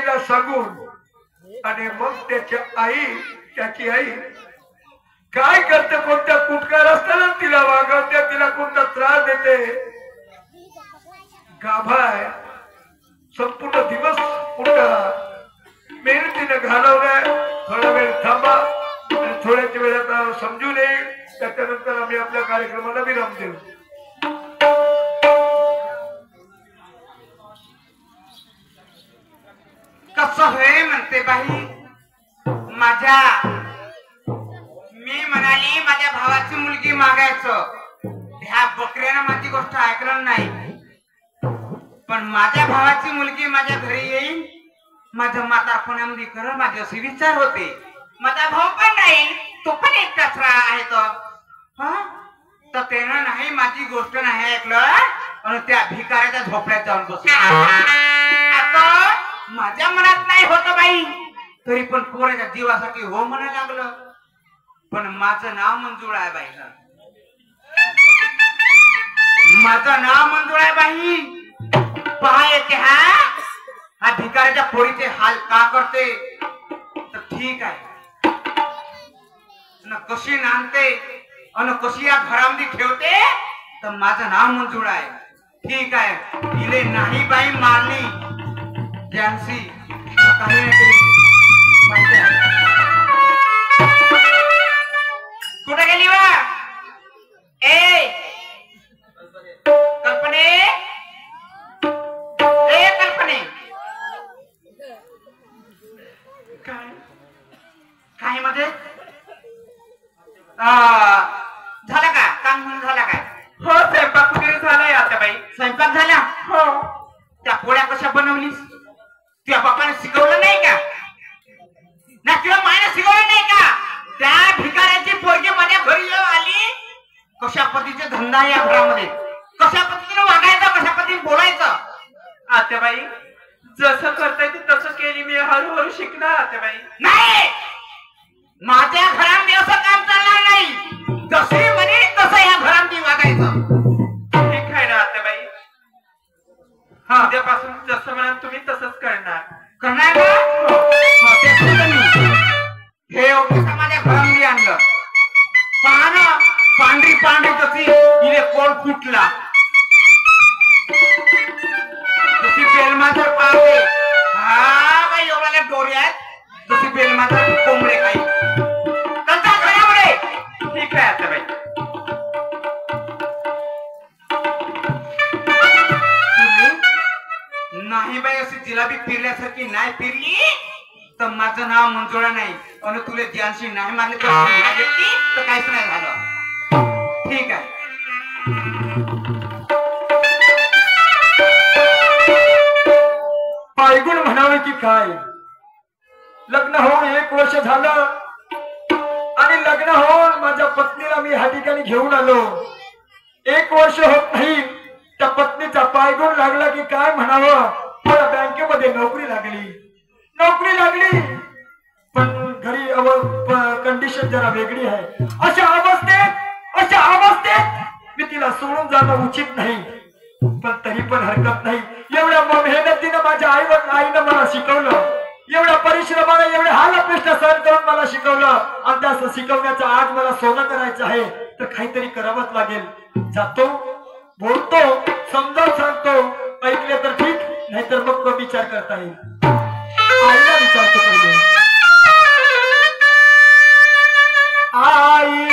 आईला सांगून आणि मग त्याची आई काय करते, कोणत्या कुटकार असताना तिला वागवते, तिला कोणता त्रास देते. गाभाय संपूर्ण दिवस मेहनतीने घालवलाय. थोडा वेळ थांबा आणि थोड्याच्या वेळात समजून येईल. त्याच्यानंतर आम्ही आपल्या कार्यक्रमाला विराम देऊ. कसं होय म्हणते बाई मी म्हणाली माझ्या भावाची मुलगी मागायचं. ह्या बकऱ्यानं माझी गोष्ट ऐकलं नाही, पण माझ्या भावाची मुलगी माझ्या घरी येईल, माझं म्हातारपणामध्ये खरं माझे असे विचार होते. माझा भाऊ पण राहील, तो पण एक कचरा आहे तर त्यानं नाही माझी गोष्ट नाही ऐकलं आणि त्या भिकाऱ्याच्या झोपड्यात जाऊन बसलो. आता माझ्या मनात नाही होत बाई, तरी पण पोराच्या जीवासाठी हो म्हणा लागलं. पण माझं नाव मंजूळ आहे बाई, माझं नाव मंजूळ आहे बाई. पहा येते हा भिकाऱ्याच्या पोरीचे हाल का करते तर ठीक आहे न कशी नांदते आणि कशी या घरामध्ये ठेवते तर माझं नाव मंजूळ आहे. ठीक आहे, तिले नाही बाई मारली जानसी काही नाही. कुठे गेली वा ए कल्पने, ए कल्पने, काय मध्ये झाला का काम म्हणून झाला काय? हो स्वयंपाक वगैरे झालाय आता बाई. स्वयंपाक झाला? हो. त्या पोळ्या कशा बनवलीस? तुझ्या बापाने शिकवलं नाही का? ना तुला मायने शिकवलं नाही का? त्या भिकाऱ्याची पोरगी माझ्या घरी येऊ आली. कशा पद्धतीचे धंदा आहे या घरामध्ये, कशा पद्धतीने वागायचं, कशा पद्धतीने बोलायचं. आत्याबाई जसं करता येते तसं केली मी, हळूहळू शिकणार आत्याबाई. नाही, माझ्या घरामध्ये असं काम चालणार नाही. जसे म्हणे तसं या घरामध्ये वागायचं. ठीक आहे ना आत्याबाई, हा उद्यापासून जसं म्हणा तुम्ही तसंच करणार. करणार का? हे एवढं माझ्या घरामध्ये आणलं. पाहणं पांढरी पांढरी तशी इले कोण फुटला तशी बेलमाजर पाहते. हा बाई एवढ्या डोरी आहेत तशी बेलमाजर कोंबडे काही कसा घरामध्ये. ठीक आहे आता बाई. नाही बाई अशी जिलाबी फिरल्यासारखी नाही फिरली तर माझं नाव मंजुळा नाही आणि तुला जानशी नाही मारले तर काहीच नाही झालं. ठीक आहे. पायगुण म्हणावे की काय, लग्न होऊन 1 वर्ष झालं आणि लग्न होऊन माझ्या पत्नीला मी ह्या ठिकाणी घेऊन आलो. 1 वर्ष होत नाही त्या पत्नीचा पायगुण लागला की काय म्हणावं. मला बँकेमध्ये नोकरी लागली पण घरी कंडिशन जरा वेगळी आहे. अशा अवस्थेत मी तिला सोडून जाणं उचित नाही, पण तरी पण हरकत नाही. एवढ्या मेहनतीनं माझ्या आईनं मला शिकवलं, एवढ्या परिश्रमाने एवढे हाल अपेक्षा सहन करून मला शिकवलं आणि त्या शिकवण्याचा आज मला सोनं करायचं आहे तर काहीतरी करावंच लागेल. जातो, बोलतो, समजावून सांगतो, ऐकले तर ठीक, नाहीतर मग विचार करता येईल. आईला विचारतो पहिले. आई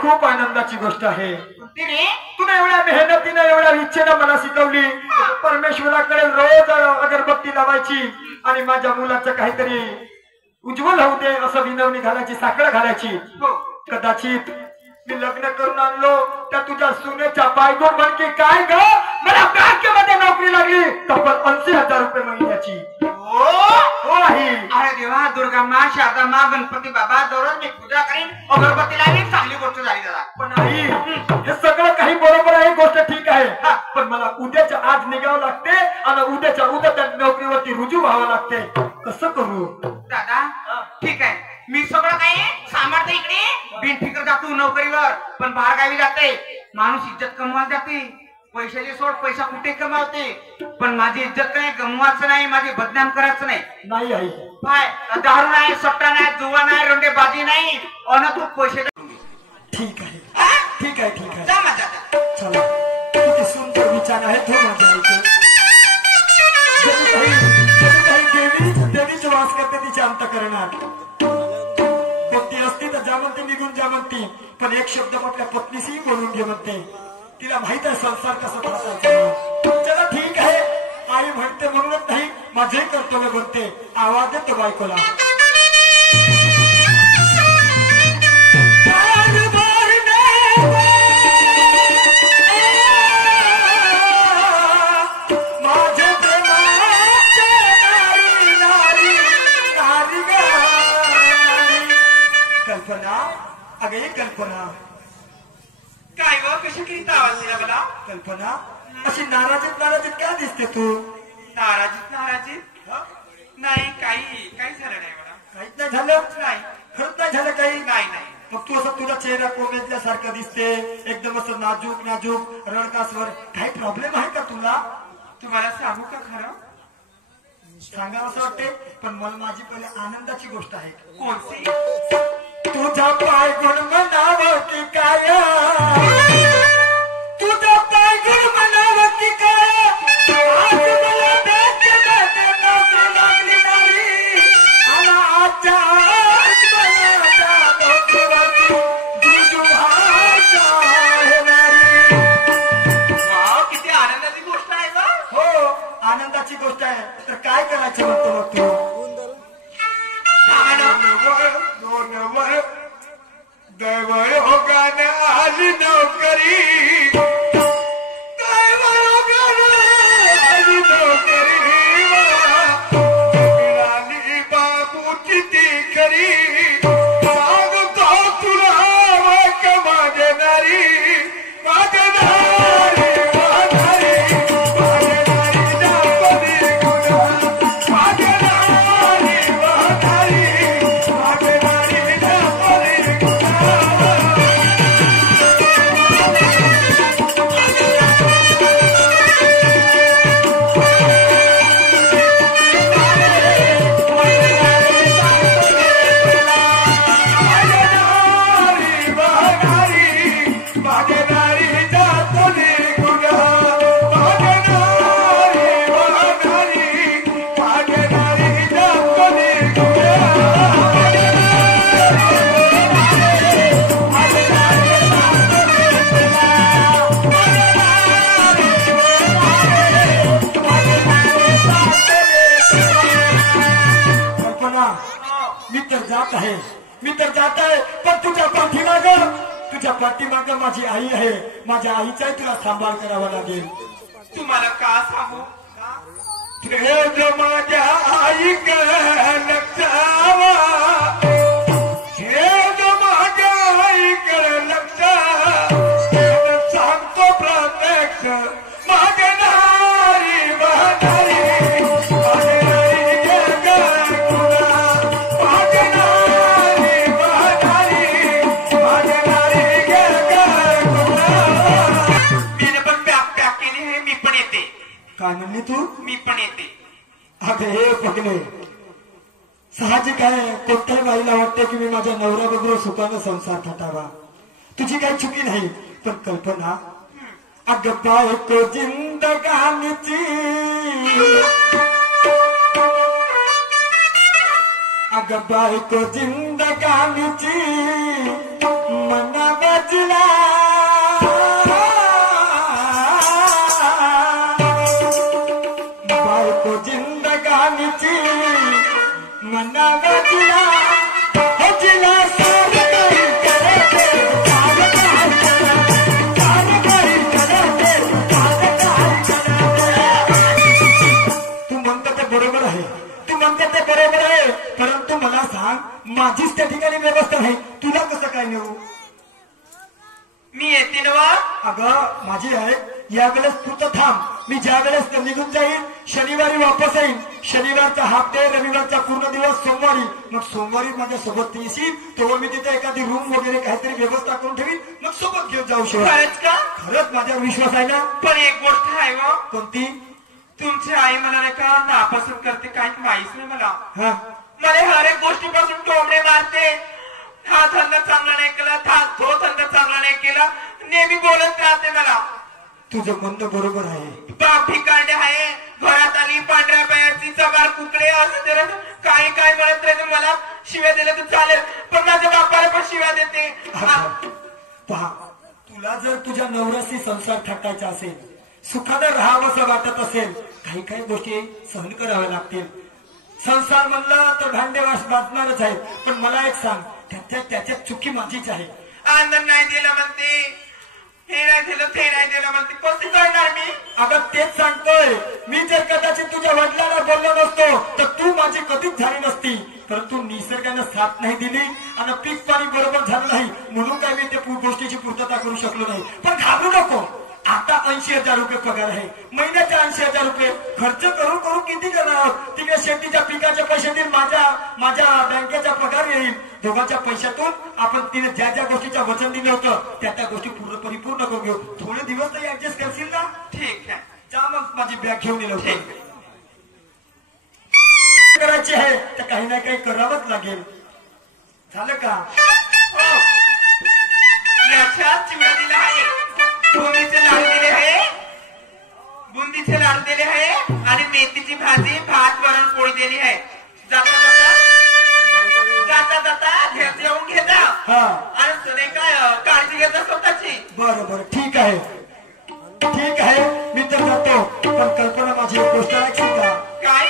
खूप आनंदाची गोष्ट आहे. तुला एवढ्या मेहनतीने एवढ्या इच्छेनं मला शिकवली. परमेश्वराकडे रोज अगरबत्ती लावायची आणि माझ्या मुलाचं काहीतरी उज्ज्वल होऊ दे असं विनवणी घालायची, साखळ घालायची. कदाचित मी लग्न करून आणलो त्या तुझ्या सुनेच्या पायगुण म्हण की काय ग, मला बँकेमध्ये नोकरी लागली तब्बल 80,000 रुपये महिन्याची. अरे देवा, दुर्गा मा, शारदा मा, गणपती बाबा, दररोज मी पूजा करीन, अगरबत्ती लावीन, चांगली गोष्ट झाली दादा. पण आई हे सगळं काही बरोबर आहे, गोष्ट ठीक आहे, पण मला उद्याच्या आज निघावं लागते आणि उद्याच्या उद्या त्या नोकरीवरती रुजू व्हावं लागते. कसं करू दादा? ठीक आहे, मी सगळं काही सामर्थ्य इकडे बिनफिकर जातो नोकरीवर, पण बाहेर गावी जाते. माणूस इज्जत कमवायला जाते, पैशाची सोड, पैसा कुठे कमावते, पण माझी इज्जत काही गमवायचं नाही, माझी बदनाम करायचं नाही. नाही आई. पाय दारू नाही, सट्टा नाही, जुवा नाही, रोंडेबाजी नाही, अन तू पैसे. ठीक आहे ठीक आहे ठीक आहे. जा माझा चला, किती सुंदर विचार आहे तो माझ्या ऐकू. जणू काही देवीच वास करते तिच्या अंतःकरणात. कोणती असती तर जा म्हणते, निघून जा म्हणते, पण एक शब्द आपल्या पत्नीशी बोलून घे म्हणते. तिला माहित आहे संसार कसा करायचा. चला ठीक आहे, आई म्हणते म्हणूनच नाही, माझे कर्तव्य बनते. आवाज येतो बायकोला. कल्पना, अगं ये कल्पना. काय व कशी करीत आवाज दिला मला? कल्पना, अशी नाराजीत नाराजीत काय दिसते तू? नाराजीत नाही, काही झालं नाही मला. काहीच नाही झालं? नाही, खरंच नाही झालं काही? नाही. मग तू असं तुझा चेहरा कोमेजल्यासारखं दिसते, एकदम असं नाजूक नाजूक रडकासवर. काही प्रॉब्लेम आहे का तुला? तुम्हाला सांगू का खरं? सांगावं असं वाटते, पण मला माझी पहिले आनंदाची गोष्ट आहे. कोणती? तुझा पाय गुण म्हणावं की काय, तुझा पाय गुण म्हणावं की काय, आज मला नोकरी लागली नाही, आणि आजच्या आज मला त्या नोकरीवरती रुजू व्हायचं आहे नारी. वाव, किती आनंदाची गोष्ट आहे ना. हो, आनंदाची गोष्ट आहे, तर काय करायचं म्हणतो मग तू? दैवळ हो गाणं आली नोकरी, दैवळ हो गाणं आली नोकरी, मिळाली बाबूची ती खरी, मागतो तुला वाक मागणारी, मागणारी मागणारी मागणारी दापदी गुन्हा, मागणारी मागणारी मागणारी दापदी गुन्हा. मी तर जात आहे, पण तुझ्या पाठीमाग माझी आई आहे. माझ्या आईचाही तुला सांभाळ करावा लागेल. तुम्हाला का सांगू? ठेव माझ्या आईकडे लक्षावा, ठेव माझ्या आईकडे लक्ष, सांगतो प्रत्यक्ष, मागणारी मागणारी काय म्हणली तू? मी पण येते. अगं हे पगले, साहजिक आहे, कोणत्याही बाईला वाटते की मी माझ्या नवऱ्याबरोबर सुखानं संसार थाटावा. तुझी काही चुकी नाही, पण कल्पना, अगं बायको जिंदगानीची, अगं बायको जिंदगानीची मना बजला, बायको जिंदगानीची मना बजला, हो जिला सार काही करते, सार काही करते, सार काही करते, सार काही करते. तू म्हणतो ते बरोबर आहे, तू म्हणतो ते बरोबर आहे, परंतु मला सांग, माझीच त्या ठिकाणी व्यवस्था नाही, तुला कसं काय नेऊ? मी येते ना. अगं माझी आहे, यावेळेस तू तर थांब, मी ज्या वेळेस निघून जाईन शनिवारी वापस येईन. शनिवारचा हाफ डे, रविवारचा पूर्ण दिवस, सोमवारी. मग सोमवारी माझ्या सोबत येशील तेव्हा मी तिथे एखादी रूम वगैरे काहीतरी व्यवस्था करून ठेवीन, मग सोबत घेऊन जाऊ शकतो. खरंच का? खरंच माझ्यावर विश्वास आहे ना? पण एक गोष्ट आहे व, कोणती? तुमची आई मला नाही का नापसंत करते, काही माहीत नाही मला. हा, मला हर एक गोष्टीपासून टोमणे मारते. हा धंदा चांगला नाही केला, तो धंदा चांगला नाही केला, नेहमी बोलत राहते मला. तुझं म्हणणं बरोबर आहे. बाप भिकारडे आहे, घरात आली पांढऱ्या बायाची चबार कुकडे असं जरा काही काय म्हणत राहते. मला शिव्या दिल्या तर चालेल, पण माझ्या बापाला पण शिव्या देते. पहा, तुला जर तुझ्या नवऱ्याशी संसार थाटायचा असेल, सुखानं राहावंसं वाटत असेल, काही काही गोष्टी सहन कराव्या लागतील. संसार म्हणलं तर भांडे वाजणारच आहे. पण मला एक सांग, त्याच्यात चुकी माझीच आहे. आनंद नाही दिलं म्हणते, हे नाही दिलं, ते नाही दिलं म्हणते, कशी करणार मी? अगं तेच सांगतोय मी, जर कदाचित तुझ्या वडिलांना बोललो नसतो तर तू माझी कधीच झाली नसती. परंतु निसर्गानं साथ नाही दिली आणि पीक पाणी बरोबर झालं नाही, म्हणून काय मी त्या गोष्टीची पूर्तता करू शकलो नाही. पण घाबरू नको, आता 80,000 रुपये पगार आहे, महिन्याचे 80,000 रुपये खर्च करू करू किती करणार आहोत. तिकडे शेतीच्या पिकाचे पैसे देईल, माझ्या बँकेचा पगार येईल. दोघांच्या पैशातून आपण तिने ज्या ज्या गोष्टीचं वचन दिलं होतं त्या गोष्टी पूर्ण करून घेऊ. थोडे दिवस तरी ऍडजस्ट करशील ना? ठीक आहे, जा मग माझी बॅग घेऊन येईल. करायची आहे तर काही ना काही करावंच लागेल. झालं का? याच्यात चिवडा दिला आहे, कोबीचे लाडू दिले आहे, बुंदीचे लाडू दिले आहे आणि मेथीची भाजी, भात, वरण पोळी दिली आहे. जाता येऊन घेता आणि काय काळजी घेता स्वतःची. बरं ठीक आहे, ठीक आहे, मी तर जातो. पण कल्पना माझी एक गोष्ट ऐकशील का? काय?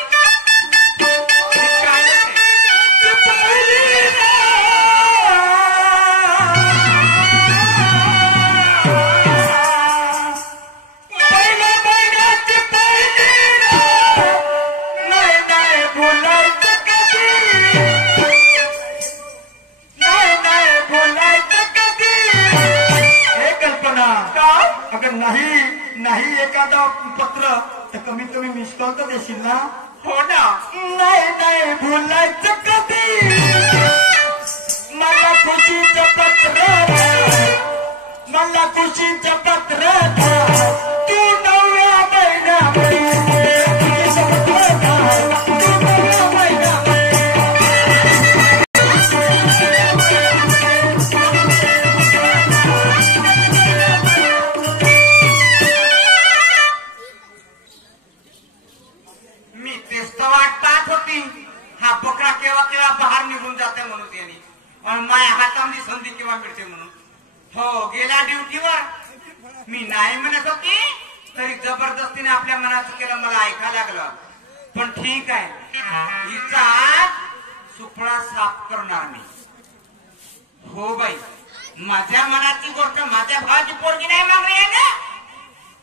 नाही एखादा पत्र तर कमीत कमी मिस कॉल तर देशील ना? हो ना. नाही बोलायचं कधी, मला खुशीचं पत्र तू 9व्या महिन्यामध्ये. हा बकरा केव्हा केव्हा बाहेर निघून जाते म्हणून त्यांनी, पण माझ्या हातामध्ये संधी केव्हा मिळते म्हणून. हो, गेला ड्युटीवर. मी नाही म्हणत होती तरी जबरदस्तीने आपल्या मनाचं केलं, मला ऐकायला लागलं. पण ठीक आहे, हिचा आज सुपडा साफ करणार मी. हो बाई, माझ्या मनाची गोष्ट माझ्या भावाची पोरगी नाही मागली आहे ना,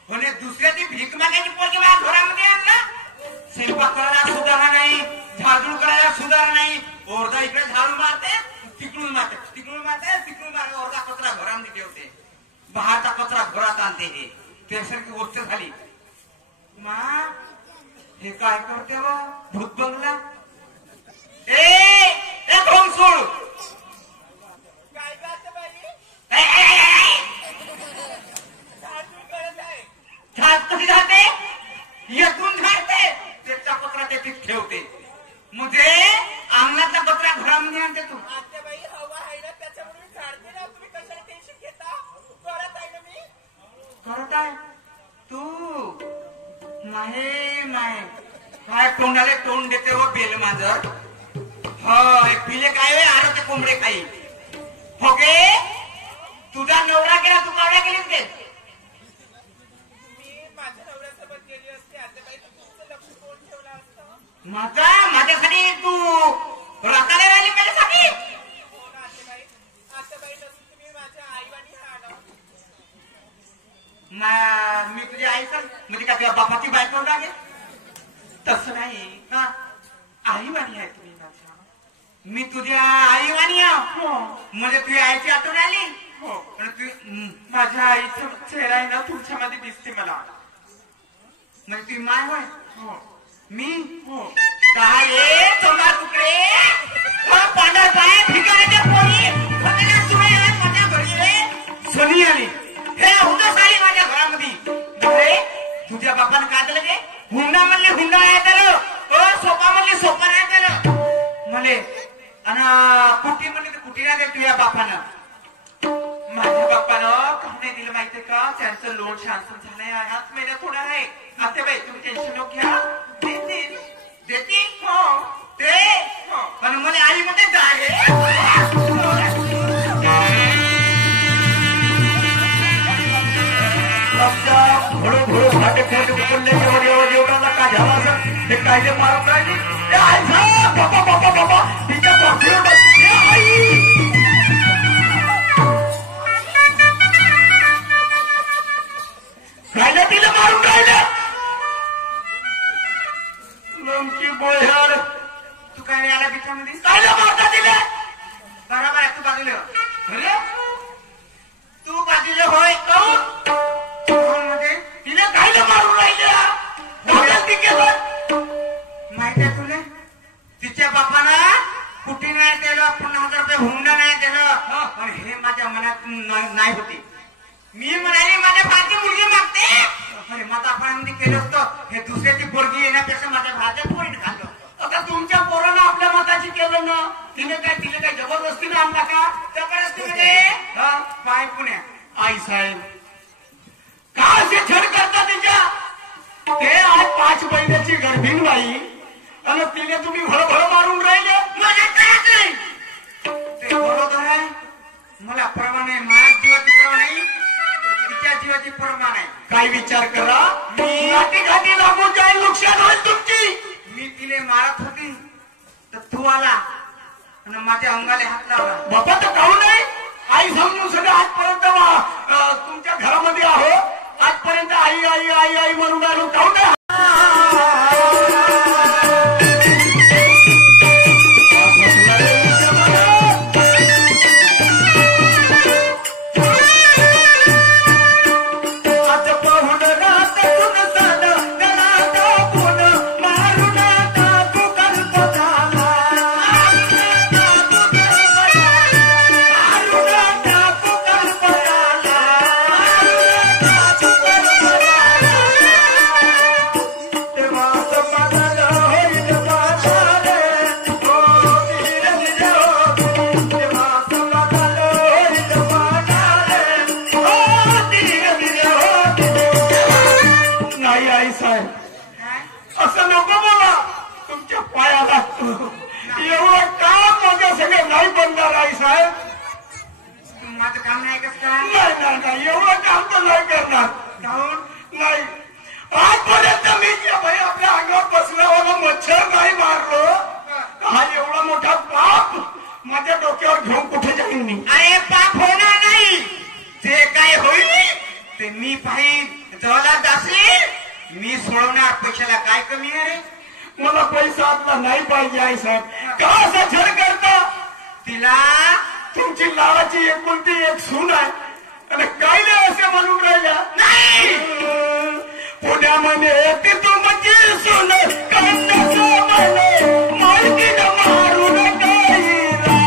म्हणे दुसऱ्याची भीक मागायची पोरगी माझ्या घरामध्ये आणला. स्वयंपाक करायला सुधारणा नाही, झाडझूड करायला सुधारणा नाही. ओरडा इकडे झाडू मारते, तिकडून मारते, ओरडा कचरा घरामध्ये ठेवते, बाहेरचा कचरा घरात आणते. हे त्यासारखी गोष्ट झाली. मा हे काय करते व भूत बंगला? ए कोण सोड काय करते बाई? झाड कशी जाते, येथून झाडते, त्याचा कचरा त्याचीच ठेवते. म्हणजे अंगणातला कचरा घरामध्ये आणते तू. बाई हवा आहे ना, त्याच्यामुळे मी झाडते ना. तुम्ही कशाला टेन्शन घेता? करत आहे ना मी. करत आहे तू? माहे काय तोंडाले तोंड देते व बेल मांजर. होय, पिले काय वे आरोग्य कोंबडे खाई. हो गे, तुझा नवरा गेला, तू कावड्या गेलीस गे. माझ्या नवऱ्यासोबत गेली असते आत्याबाई, तर तुमचं लक्ष कोण ठेवलं असतं? माझ्यासाठी तू राताला राहिली माझ्यासाठी. हो ना आत्याबाई, नसून तुम्ही माझ्या आईवानी आहात. मी तुझी आई सर म्हणजे काय तुझ्या बापाची बायको लागेल? तसं नाही, हा, आईवानी आहे तुम्ही माझ्या. मी तुझ्या आईवानी हो म्हणजे तुझ्या आईची आठवण आली हो आणि तू माझ्या आईचा चेहरा आहे ना तुमच्यामध्ये दिसते मला. म्हणजे तुझी माय होय हो मी हो दहाले चोला तुकडे पांढर पाय भिकाऱ्याच्या पोरी भगना तुळे माझ्या घरी रे सोनी आली हे हुंडस आली माझ्या घरामध्ये. अरे तुझ्या बापानं काय दिलं गे हुंडा म्हणले हुंडा नाही त्याला सोपा म्हणले सोपा नाही त्याला मले आणि कुटी म्हणले तर कुटी नाही तुझ्या बापानं. माझ्या बाप्पानं का नाही दिलं माहितीये का त्यांचं लोन शांसन झालंय ह्याच महिन्यात थोडं आहे. आता बाई तुम्ही टेन्शन नको घ्या देतील देती हो ते हो पण मला आई मध्ये जागे घोडो घोडो फाटे फाटे उचलले एवढ्याला काय झाला असं हे कायदे मारत राहिली. बाबा बाबा बाबा तिच्या बाबतीवर आई कायदा तिला मारून राहिलं. नमकी बोयार तू काय रे आला पिठामध्ये कायदा मारता तिला. बरोबर आहे तू बाजूला अरे तू बाजूला होय काऊन मध्ये तिला कायदा मारून राहिल्या. ती केलं माहिती आहे तुला तिच्या बापानं कुठे नाही दिलं 50,000 रुपये हुंडा नाही दिलं पण हे माझ्या मनात नाही होती. मी म्हणाली माझ्या भाची मुलगी मागते अरे माझा आपण केलं असतं हे दुसऱ्याची पोरगी येण्यापेक्षा माझ्या भाच्या पोरीने खाल्लं. आता तुमच्या पोरानं आपल्या मताची केलं ना. तिने काय जबरदस्तीने आणला का. जबरदस्तीमध्ये पाय पुण्या आई साहेब का असे छळ करता तिच्या. ते आज 5 महिन्याची गर्भीण बाई आणि तिने तुम्ही भळभळ मारून राहिले. मला कळत नाही ते बरोबर आहे. मला परवा नाही माझ्या जीवाची परवा नाही तिच्या जीवाची परवा नाही. काय विचार करा. मी घाटी घाटी लागून जाईल नुकसान होईल तुमची. मी तिने मारत होती तर तू आला आणि माझ्या अंगाला हात लावला. बाबा तर काहू नाही. आई समजून सगळं आजपर्यंत तुमच्या घरामध्ये आहो. आजपर्यंत आई आई आई आई म्हणून आलो काहू नाही. असं नको बोला. तुमच्या पायाला एवढं काम माझ्या सगळं नाही बनणार आई साहेब. माझं काम नाही कसं काय नाही नाही नाही एवढं काम तर नाही करणार. काहून नाही आजपर्यंत मी जे भाई आपल्या अंगावर बसल्यावाला मच्छर नाही मारलो. हा एवढा मोठा पाप माझ्या डोक्यावर घेऊन कुठे जाईन मी. अरे पाप होणार नाही. ते काय होईल ते मी पाहिजे जवळला जाशील मी सोडवणार. पैशाला काय कमी आहे रे. मला पैसा आपला नाही पाहिजे आई साहेब. का असा छळ करता. तिला तुमची लावाची एकुलती एक सून आहे आणि काय नाही असे म्हणून राहिल्या. नाही पुण्यामध्ये येते तुमची सून कांद्याचं म्हणे मालकीनं मारून गाईला.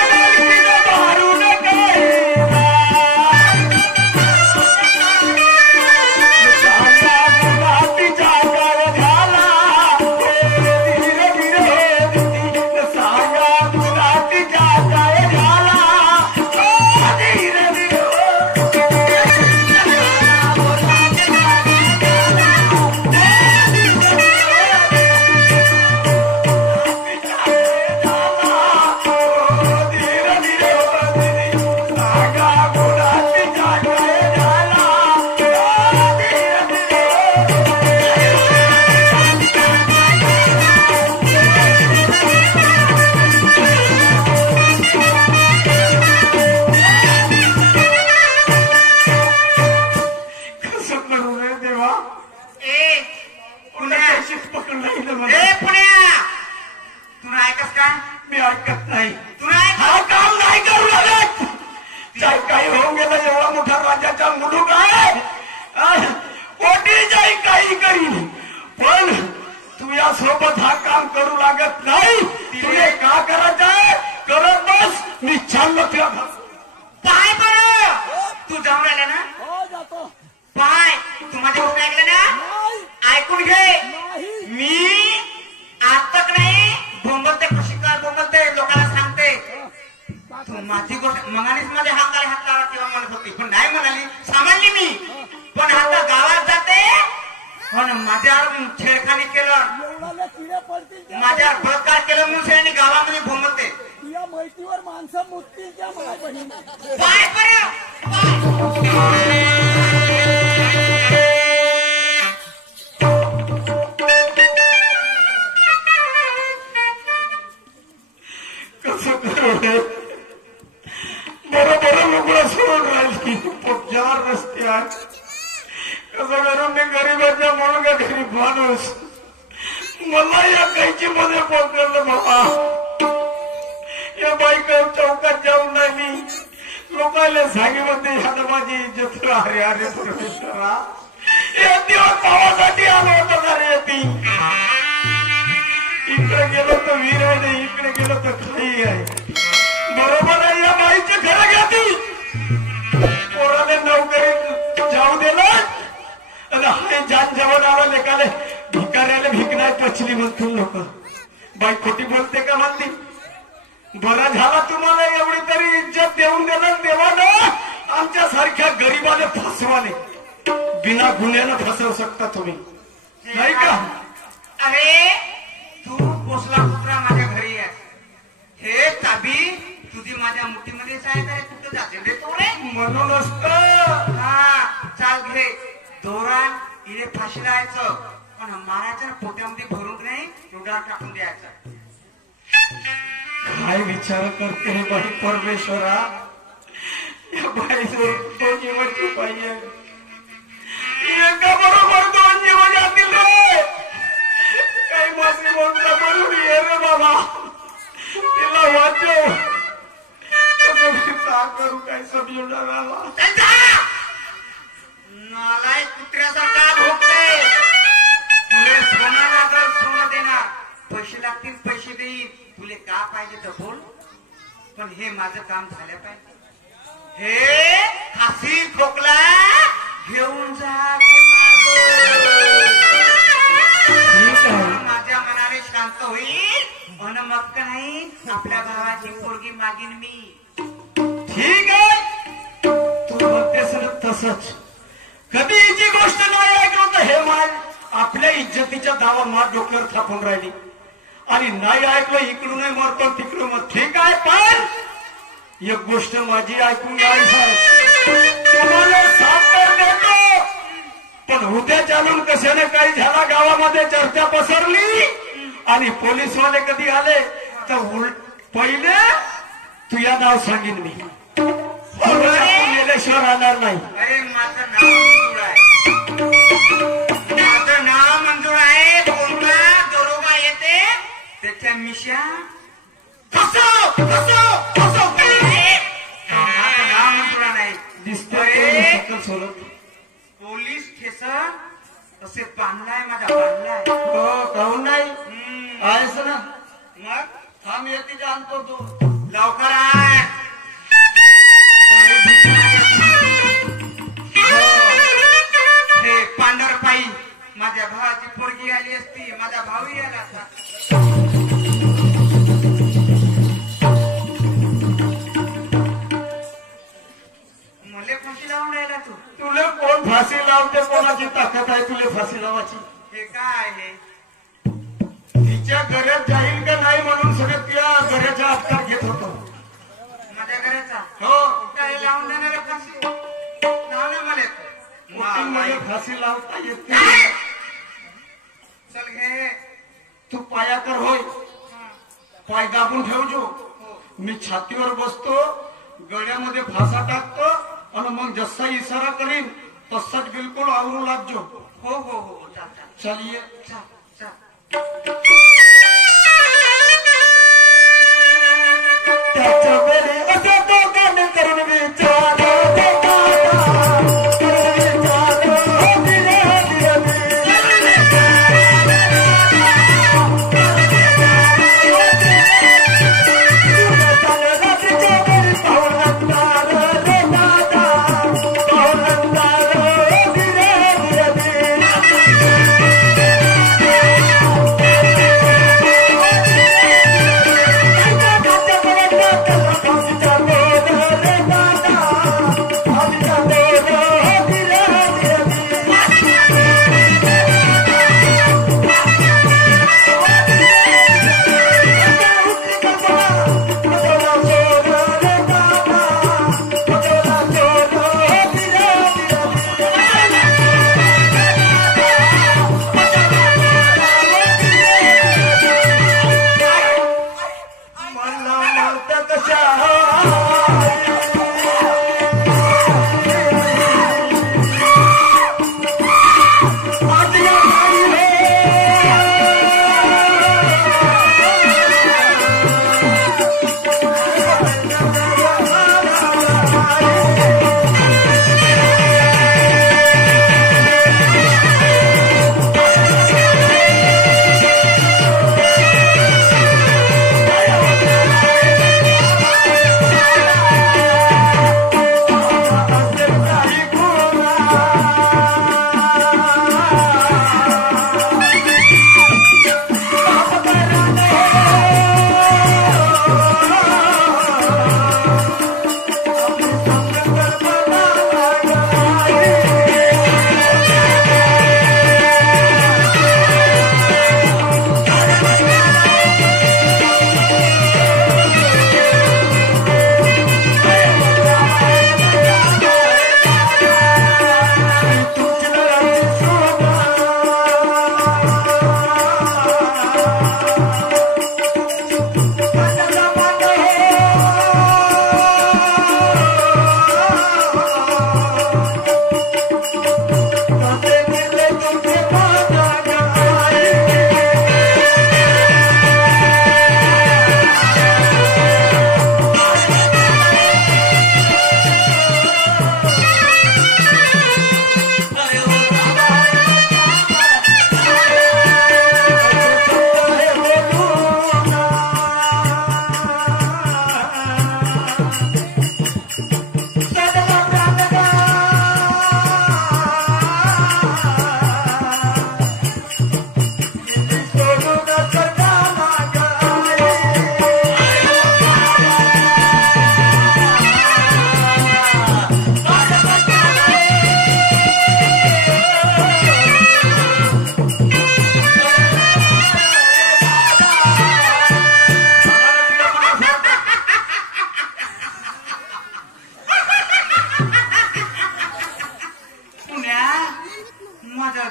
मालकीनं मारून गाईला. साया गुलाबीचा कर झाला धीरे धीरे साया गुलाबीचा कर झाला धीरे धीरे पुण्या तशीच पकडून राहिलं मला. ए पुण्या तू नाही ऐकस काय मी ऐकत नाही. तू नाही ऐकत? हा काम नाही करू लागत. चाय काही होऊन गेलं, एवढा मोठा राजाचा मुलूक आहे, कोटी जाई काही करीन, पण तू या सोबत हा काम करू लागत नाही. तुला का करायचंय करत बस. मी चाललो तुला पाय बरं तू जाऊन राहिला ना पाय तू माझ्या गोष्ट ऐकलं ना ऐकून घे. मी आज तक नाही बोंबलते प्रशिक्षण बोंबलते लोकांना सांगते तू माझी गोष्ट मगानेच माझ्या हाताला हात लावा तेव्हा म्हणत होती पण नाही म्हणाली सांभाळली मी. पण आता गावात जाते पण माझ्यावर छेडखानी केलं माझ्यावर बलात्कार केलं म्हणून सगळ्यांनी गावामध्ये बोंबलते. या माहितीवर माणसं मुक्ती द्या मला बहीण. पाय बरं कसं करू बरोबर लुगडं सोडून राहिली चार रस्ते आहेत. कसं करून मी गरीबाच्या म्हणून का गरीब माणूस मला या कैची मध्ये पकडलं बाबा. या बाईक चौकात जाऊन नाही मी लोकांना सांगितलं ह्यानं माझी इज्जत. अरे अरे परमेश्वरा एक दिवस पावासाठी आलो होतो का रे ती. इकडे गेलो तर वीर आहे नाही, इकडे गेलो तर खाई आहे. बरोबर आहे या बाईची घरं घ्या ती. पोराने नोकरी जाऊ दिलं आणि हाय जात जेवण आलं लेखाले भिकाऱ्याला भीक नाही टचली म्हणतील लोक. बाई खोटी बोलते का म्हणते. बरा झाला तुम्हाला एवढी तरी इज्जत देऊन दिलं देवानं. आमच्या सारख्या गरीबाने फसवाने बिना गुन्ह्यानं फसवू शकता तुम्ही नाही का. अरे तू पोचला कुत्रा माझ्या घरी आहे. हे चाबी तुझी माझ्या मुठीमध्येच आहे का रे कुठं जाते रे तोडे म्हणूनच तर हा चाल घे दोरा इथे फाशी लावायचं पण मारायचं ना पोट्यामध्ये भरून नाही रोडावर टाकून द्यायचं. काय विचार करते हे बाई परमेश्वरा. या बाईचे दोन जीवाची पाहिजे एका बरोबर दोन जीव जातील रे. काही मासे बोलता म्हणून ये रे बाबा तिला वाचव. का करू काय समजून आला. नालाय कुत्र्यासारखा भोगते. तुले सोनं लागल सोनं देणार पैसे लागतील पैसे देईल तुले का पाहिजे तर बोल पण हे माझं काम झालं पाहिजे. हे खासी खोकला घेऊन जा माझ्या मनाने शांत होईल पण मग का नाही आपल्या भावाची पोरगी मागीन मी. ठीक आहे तू म्हणतेस ना तसंच. कधी हिची गोष्ट नाही ऐकलं तर हे माय आपल्या इज्जतीच्या दावा मार डोक्यावर थापून राहिली आणि नाही ऐकलं इकडून नाही मरतो तिकडून मग ठीक आहे. पण एक गोष्ट माझी ऐकून नाही साहेब तुम्हाला साथ तर देतो पण उद्या चालून कशाने काही झाला गावामध्ये चर्चा पसरली आणि पोलीसवाले कधी आले तर पहिले तुझ्या नाव सांगेन मी. गेल्याशिवाय राहणार नाही. अरे माझं नाव मंजूर आहे. माझं नाव मंजूर आहे. कोणता दरोगा येते त्याच्या मिशा फसव फसव फसव माझं नाव मंजूर नाही. दिसतोय सोडत पोलीस ठेसन असे बांधलाय माझा बांधलाय. हो काहून नाही आहेस ना मग थांब येते जाणतो तू लवकर आहे. हे पांढरपाई माझ्या भावाची पोरगी आली असती माझा भाऊही आला असता. मला फाशी लावून राहिला तू. तुला कोण फाशी लावते कोणाची ताकद आहे तुला फाशी लावायची. हे काय आहे तिच्या घरात जाईल का नाही म्हणून सगळं त्या घराचा अवतार घेत होतो. माझ्या घराचा हो काय लावून देणार फाशी लाव ना मला. मध्ये फाशी लावता येते. चल घे तू पाया कर होय पाय दाबून ठेवजो. मी छातीवर बसतो गळ्यामध्ये फासा टाकतो आणि मग जसा इशारा करीन तो सट बिल्कुल आवरू लागजो. हो हो हो चालता चलिए. त्याच्या वेळी असं दोघांनी करून विचार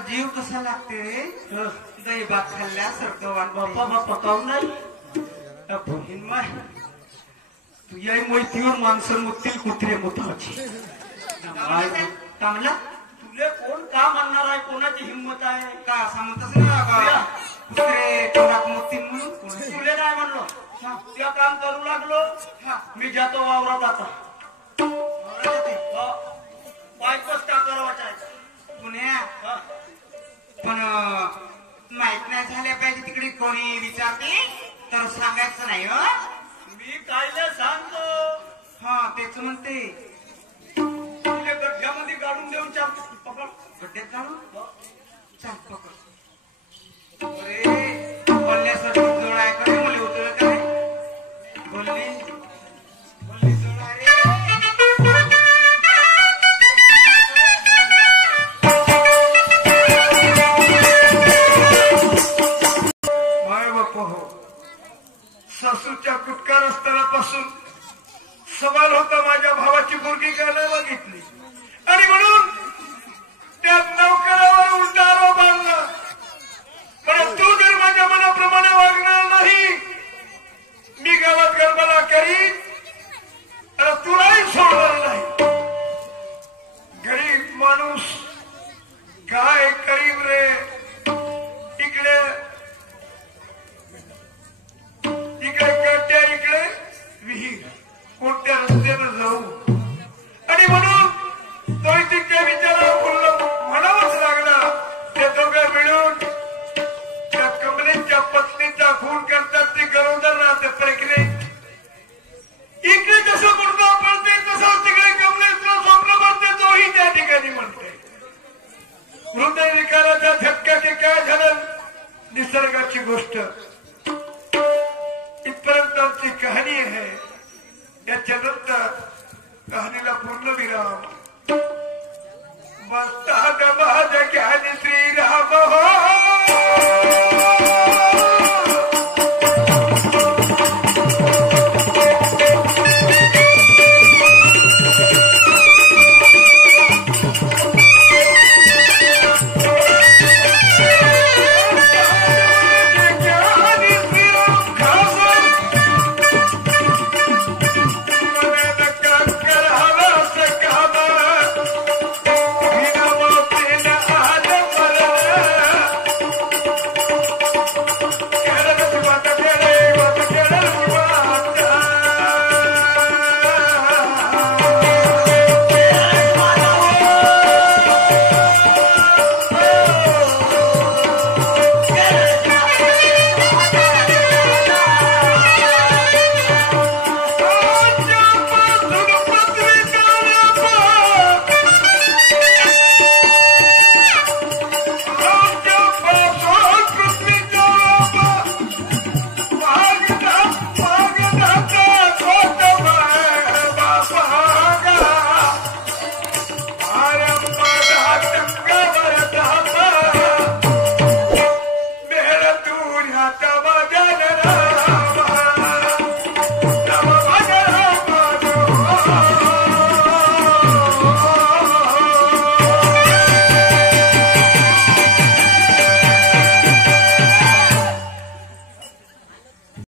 जीव कसा लागते रे दही भात खाल्ल्यासारखं बाप्पा वाटतं. बाप्पा काहून नाही हिंमत तू याही मैतीवर माणसं मुततील कुत्रे मुताची चांगला तुले कोण का म्हणणार आहे कोणाची हिंमत आहे का असं म्हणतच ना का दुसरे कोणाक मोतीन म्हणून तुले नाही म्हणलो त्या काम करू लागलो मी जातो वावरात आता बायकोच का करा वाटायचं पुण्या पण माहित नाही झाल्या पाहिजे तिकडे कोणी विचारते तर सांगायचं नाही हो. मी कायले सांगतो हा तेच म्हणते तुले गड्ड्यामध्ये गाडून देऊन पकड गड्ड्यात काढून चाल पकड. अरे बोलण्यासाठी जोड आहे का रे मुले उतरलं का रे बोलली बोलली जोड आहे रे. सासूच्या कुटका रस्त्यापासून सवाल होता माझ्या भावाची मुलगी का नाही बघितली आणि म्हणून त्यात नौकरावर उलटा आरोप आणला. पण तू जर माझ्या मनाप्रमाणे वागणार नाही मी गावात गरबला करीन आणि तुलाही सोडणार नाही. गरीब माणूस निसर्गाची गोष्ट इथपर्यंत आमची कहाणी आहे. याच्यानंतर कहाणीला पूर्ण विराम. मस्त माझ ज्ञानी श्रीराम हो